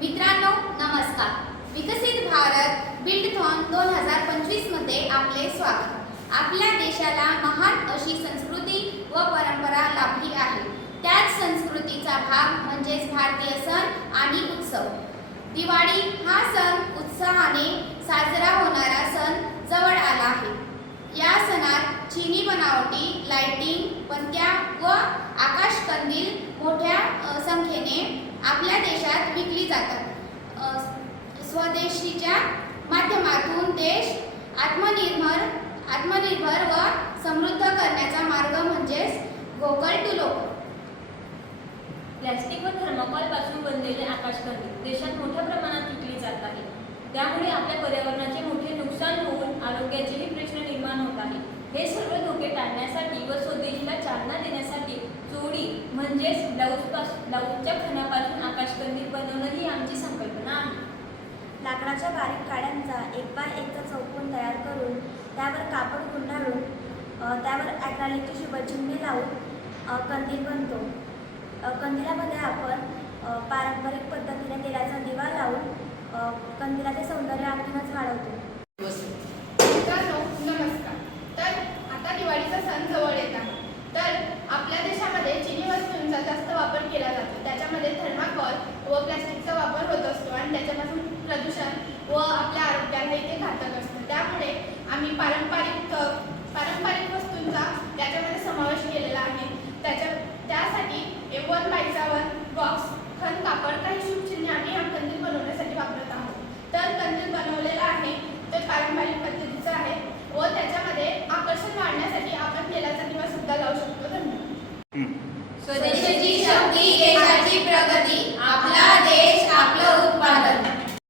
मित्रांनो नमस्कार. विकसित भारत बिल्डथॉन 2025 मध्ये आपले स्वागत. आपल्या देशाला महान अशी संस्कृती व परंपरा लाभली आहे. त्याच संस्कृतीचा भाग म्हणजेच भारतीय सण आणि उत्सव. दिवाळी हा सण उत्साहाने साजरा होणारा सण जवळ आला आहे. या सणात चिनी बनावटी लाइटिंग, पणत्या व आकाशकंदील मोठ्या संख्येने आपल्या देशात विकली जातात. स्वदेशीच्या माध्यमातून देश आत्मनिर्भर व समृद्ध करण्याचा मार्ग म्हणजेच व्होकल टू लोकल. प्लास्टिक व थर्माकोल पासून बनलेले आकाशकंदील देशात मोठ्या प्रमाणात विकली जात आहे. त्यामुळे आपल्या पर्यावरणाचे मोठे नुकसान होऊन आरोग्याचेही प्रश्न निर्माण होत आहे. हे सर्व धोके टाळण्यासाठी व स्वदेशीला चालना देण्यासाठी जोडी म्हणजेच ब्लाऊजच्या खणापासून आकाशकंदील बनवणं ही आमची संकल्पना आहे. लाकडाच्या बारीक काड्यांचा 1x1चा चौकोन तयार करून त्यावर कापड गुंडाळून त्यावर ॲक्रेलिकची शुभचिन्हे लावून कंदील बनतो. कंदिलामध्ये आपण पारंपरिक पद्धतीने तेलाचा दिवा लावून कंदिलाचे सौंदर्य आणखीनच वाढवतो. मित्रांनो नमस्कार. तर आता दिवाळीचा सण जवळ येत आहे. तर आपल्या देशामध्ये चिनी वस्तूंचा जास्त वापर केला जातो. त्याच्यामध्ये थर्माकोल व प्लास्टिकचा वापर होत असतो आणि त्याच्यापासून प्रदूषण व आपल्या आरोग्यालाही ते घातक असतं. त्यामुळे आम्ही पारंपरिक वस्तूंचा त्याच्यामध्ये समावेश केलेला आहे. त्यासाठी A1 by 7 बॉक्स